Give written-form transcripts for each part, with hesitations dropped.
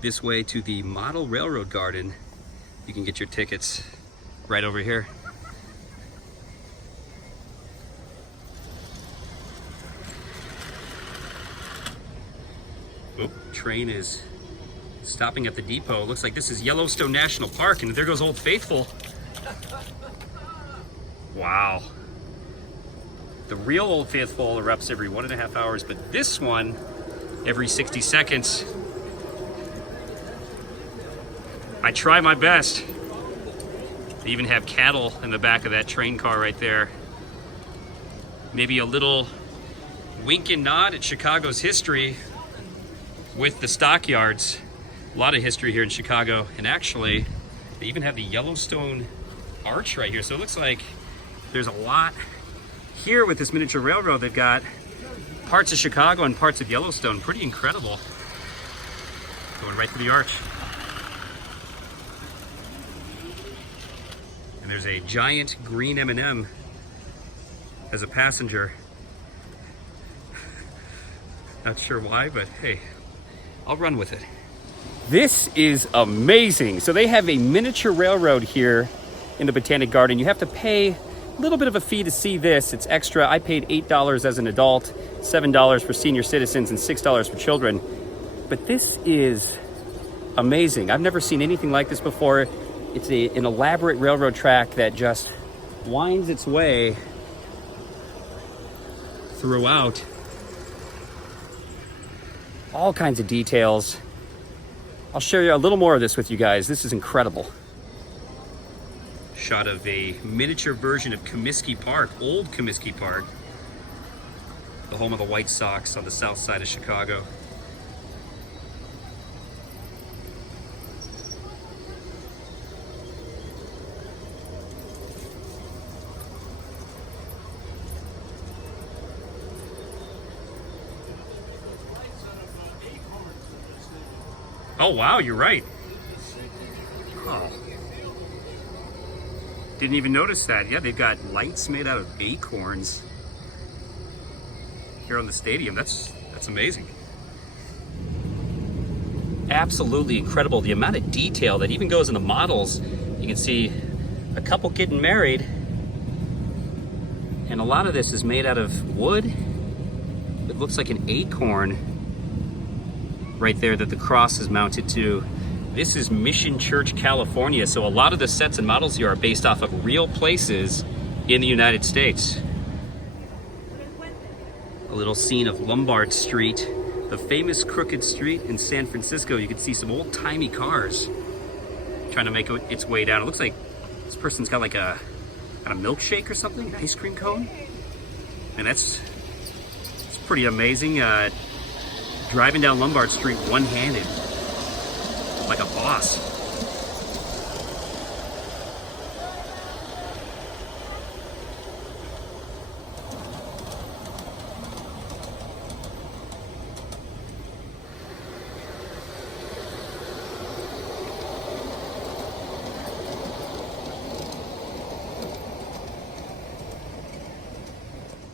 this way to the Model Railroad Garden. You can get your tickets right over here. Oh, train is stopping at the depot. Looks like this is Yellowstone National Park, and there goes Old Faithful. Wow. The real Old Faithful erupts every 1.5 hours, but this one every 60 seconds. I try my best. They even have cattle in the back of that train car right there. Maybe a little wink and nod at Chicago's history with the stockyards. A lot of history here in Chicago. And actually, they even have the Yellowstone Arch right here. So it looks like there's a lot here with this miniature railroad. They've got parts of Chicago and parts of Yellowstone. Pretty incredible. Going right through the arch. And there's a giant green M&M as a passenger. Not sure why, but hey, I'll run with it. This is amazing. So they have a miniature railroad here in the Botanic Garden. You have to pay a little bit of a fee to see this. It's extra. I paid $8 as an adult, $7 for senior citizens, and $6 for children. But this is amazing. I've never seen anything like this before. It's an elaborate railroad track that just winds its way throughout. All kinds of details. I'll share you a little more of this with you guys. This is incredible. Shot of a miniature version of Comiskey Park, old Comiskey Park, the home of the White Sox on the south side of Chicago. Oh wow, you're right. Oh. Didn't even notice that. Yeah, they've got lights made out of acorns here on the stadium. That's amazing. Absolutely incredible. The amount of detail that even goes in the models. You can see a couple getting married, and a lot of this is made out of wood. It looks like an acorn right there that the cross is mounted to. This is Mission Church, California. So a lot of the sets and models here are based off of real places in the United States. A little scene of Lombard Street, the famous crooked street in San Francisco. You can see some old-timey cars trying to make its way down. It looks like this person's got like a milkshake or something, an ice cream cone. And it's pretty amazing. Driving down Lombard Street one-handed, like a boss.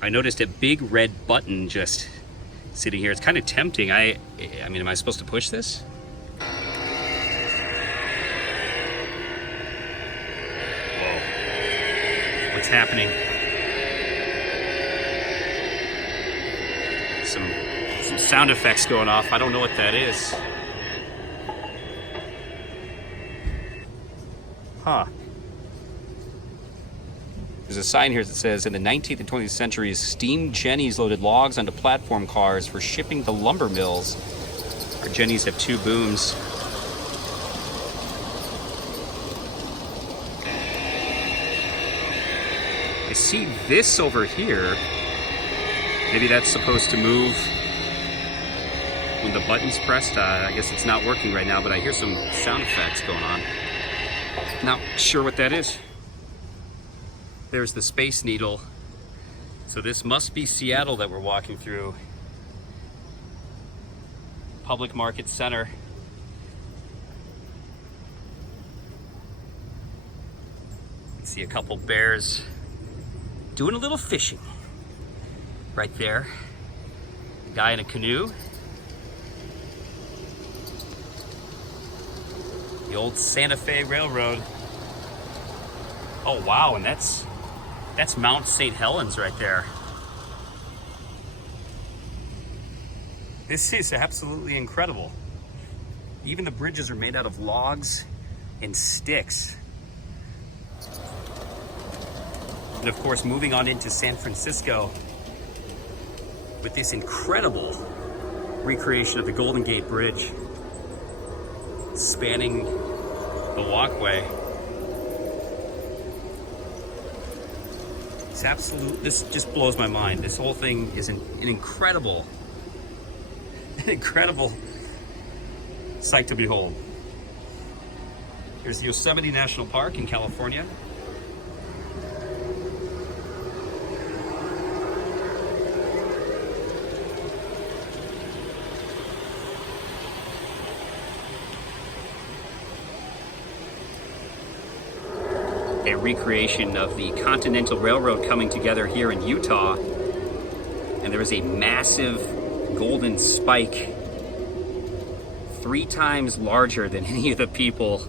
I noticed a big red button just sitting here. It's kind of tempting. I mean, am I supposed to push this? Whoa. What's happening? Some sound effects going off. I don't know what that is. Huh. There's a sign here that says, in the 19th and 20th centuries, steam jennies loaded logs onto platform cars for shipping to lumber mills. Our jennies have two booms. I see this over here. Maybe that's supposed to move when the button's pressed. I guess it's not working right now, but I hear some sound effects going on. Not sure what that is. There's the Space Needle. So this must be Seattle that we're walking through. Public Market Center. You see a couple bears doing a little fishing right there. A guy in a canoe. The old Santa Fe Railroad. Oh wow, and that's Mount St. Helens right there. This is absolutely incredible. Even the bridges are made out of logs and sticks. And of course, moving on into San Francisco with this incredible recreation of the Golden Gate Bridge spanning the walkway. This just blows my mind. This whole thing is an incredible sight to behold. Here's Yosemite National Park in California. A recreation of the Continental Railroad coming together here in Utah. And there is a massive golden spike 3 times larger than any of the people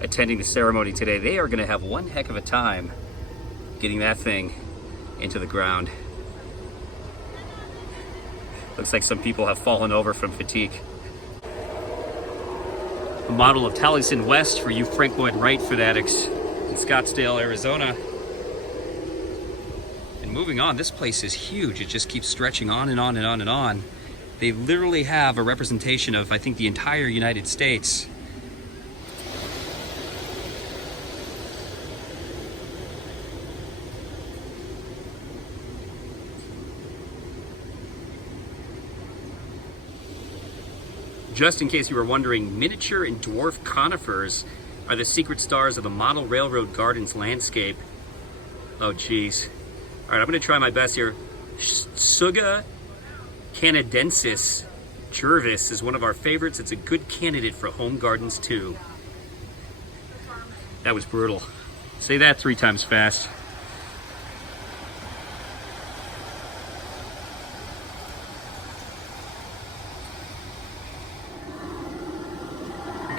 attending the ceremony today. They are going to have one heck of a time getting that thing into the ground. Looks like some people have fallen over from fatigue. A model of Taliesin West for you Frank Lloyd Wright fanatics in Scottsdale, Arizona. And moving on, this place is huge. It just keeps stretching on and on and on and on. They literally have a representation of, I think, the entire United States. Just in case you were wondering, miniature and dwarf conifers are the secret stars of the Model Railroad Gardens landscape. Oh, geez. All right, I'm going to try my best here. Tsuga canadensis Jervis is one of our favorites. It's a good candidate for home gardens, too. That was brutal. Say that 3 times fast.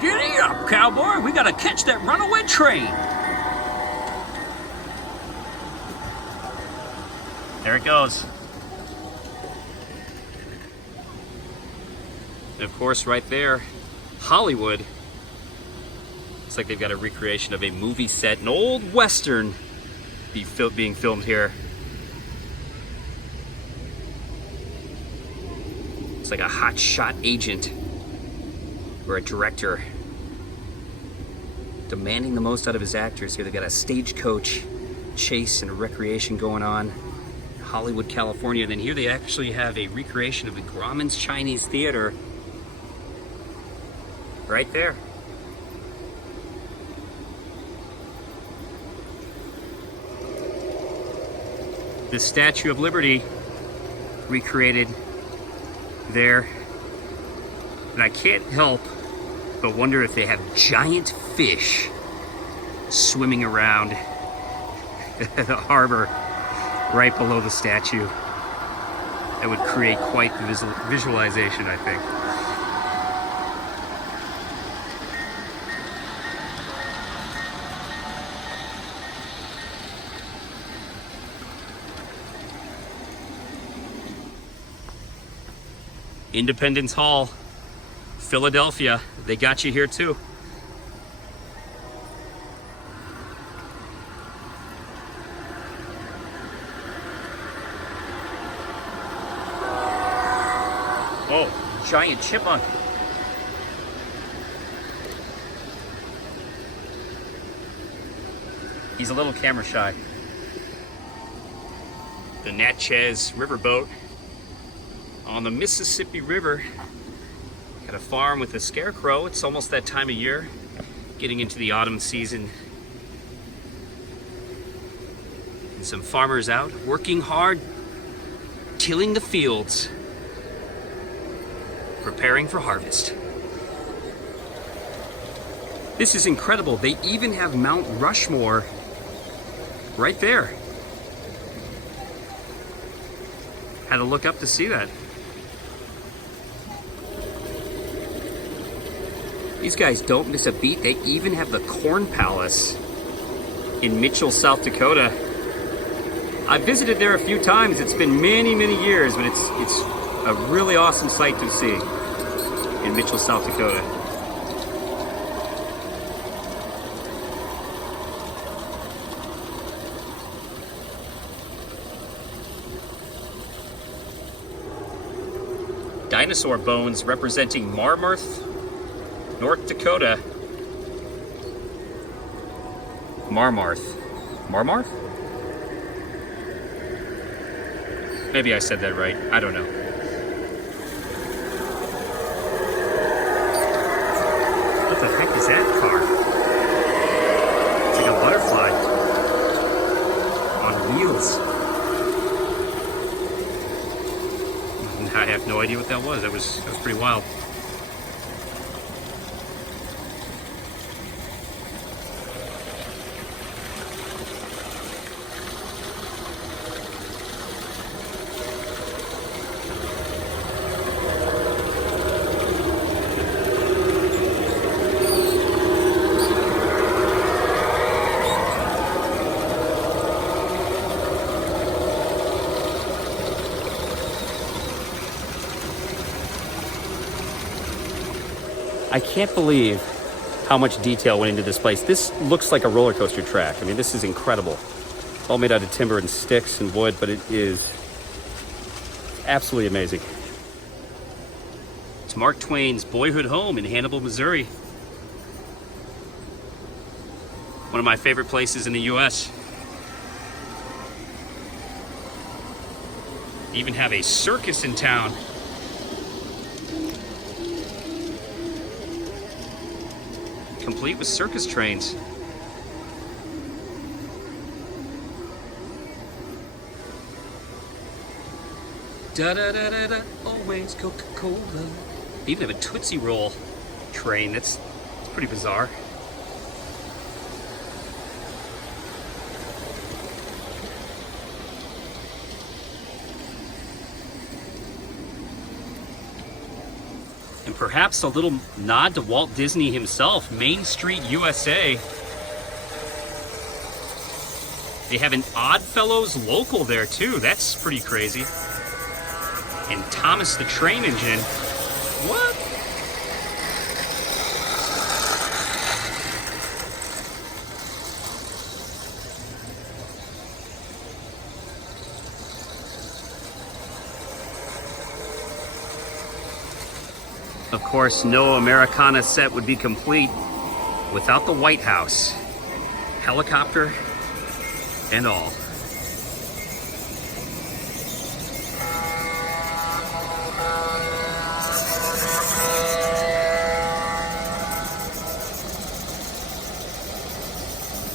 Giddy up, cowboy! We gotta catch that runaway train! There it goes. And of course, right there, Hollywood. Looks like they've got a recreation of a movie set, an old Western being filmed here. It's like a hotshot agent or a director demanding the most out of his actors here. They've got a stagecoach chase and a recreation going on. Hollywood, California. Then here they actually have a recreation of the Grauman's Chinese Theater right there. The Statue of Liberty recreated there. And I can't help but wonder if they have giant fish swimming around the harbor right below the statue. That would create quite the visualization, I think. Independence Hall, Philadelphia, they got you here too. Oh, giant chipmunk. He's a little camera shy. The Natchez Riverboat on the Mississippi River. Got a farm with a scarecrow. It's almost that time of year, getting into the autumn season. And some farmers out working hard, tilling the fields, preparing for harvest. This is incredible. They even have Mount Rushmore right there. Had to look up to see that. These guys don't miss a beat. They even have the Corn Palace in Mitchell, South Dakota. I've visited there a few times. It's been many, many years, but it's a really awesome sight to see in Mitchell, South Dakota. Dinosaur Bones representing Marmarth, North Dakota. Marmarth. Marmarth? Maybe I said that right. I don't know. What the heck is that car? It's like a butterfly on wheels. I have no idea what that was. That was pretty wild. I can't believe how much detail went into this place. This looks like a roller coaster track. I mean, this is incredible. It's all made out of timber and sticks and wood, but it is absolutely amazing. It's Mark Twain's boyhood home in Hannibal, Missouri. One of my favorite places in the US. They even have a circus in town. Complete with circus trains. Da da da da da, always Coca-Cola. They even have a Tootsie Roll train. That's pretty bizarre. And perhaps a little nod to Walt Disney himself, Main Street, USA. They have an Oddfellows local there too. That's pretty crazy. And Thomas the Train Engine. What? Of course, no Americana set would be complete without the White House, helicopter and all.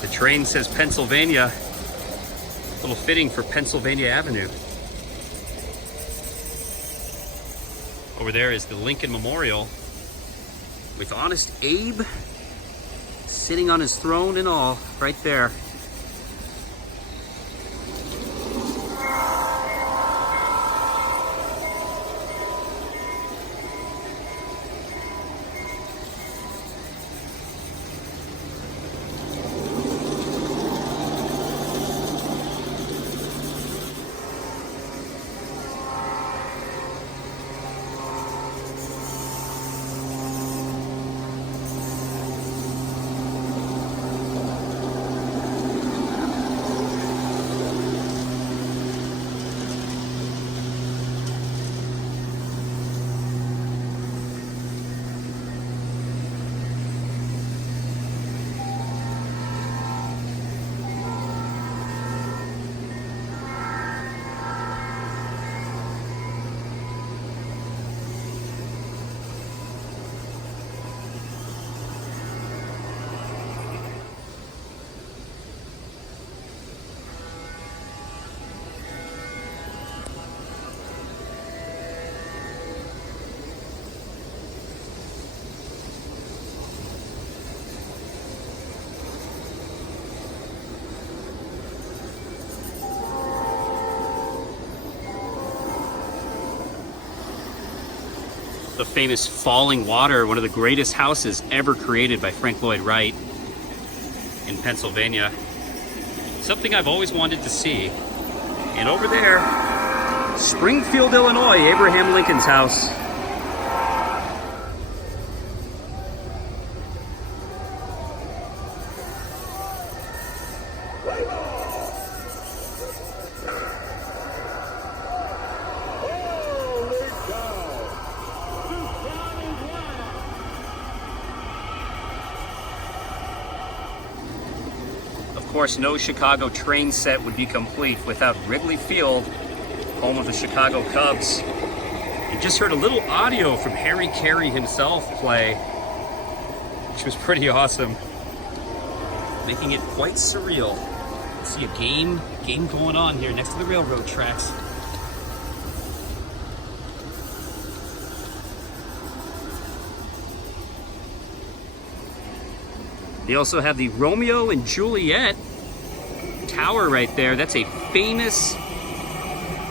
The train says Pennsylvania, a little fitting for Pennsylvania Avenue. Over there is the Lincoln Memorial with Honest Abe sitting on his throne and all, right there. the famous Fallingwater, one of the greatest houses ever created by Frank Lloyd Wright in Pennsylvania. Something I've always wanted to see. And over there, Springfield, Illinois, Abraham Lincoln's house. Of course, no Chicago train set would be complete without Wrigley Field, home of the Chicago Cubs. You just heard a little audio from Harry Carey himself play, which was pretty awesome, making it quite surreal. See a game going on here next to the railroad tracks. They also have the Romeo and Juliet tower right there. That's a famous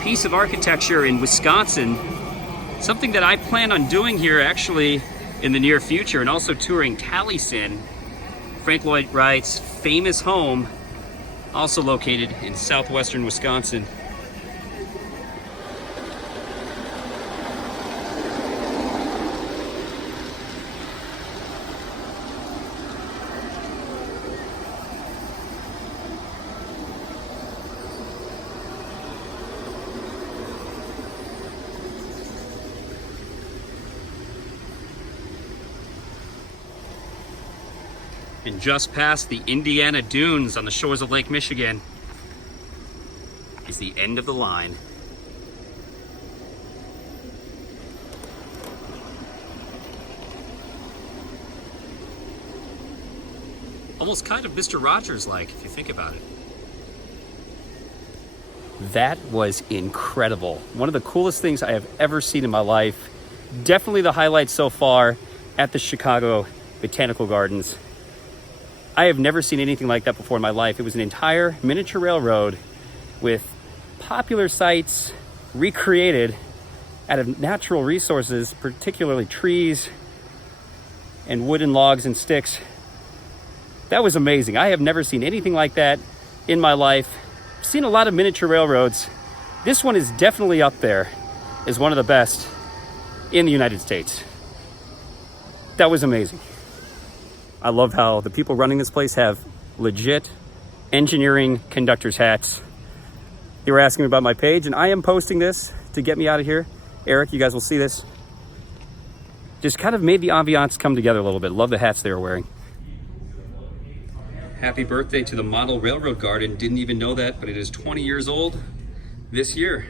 piece of architecture in Wisconsin. Something that I plan on doing here actually in the near future, and also touring Taliesin, Frank Lloyd Wright's famous home, also located in southwestern Wisconsin. And just past the Indiana Dunes on the shores of Lake Michigan is the end of the line. Almost kind of Mr. Rogers-like, if you think about it. That was incredible. One of the coolest things I have ever seen in my life. Definitely the highlight so far at the Chicago Botanical Gardens. I have never seen anything like that before in my life. It was an entire miniature railroad with popular sites recreated out of natural resources, particularly trees and wooden logs and sticks. That was amazing. I have never seen anything like that in my life. I've seen a lot of miniature railroads. This one is definitely up there as one of the best in the United States. That was amazing. I love how the people running this place have legit engineering conductor's hats. They were asking me about my page, and I am posting this to get me out of here. Eric, you guys will see this. Just kind of made the ambiance come together a little bit. Love the hats they were wearing. Happy birthday to the Model Railroad Garden. Didn't even know that, but it is 20 years old this year.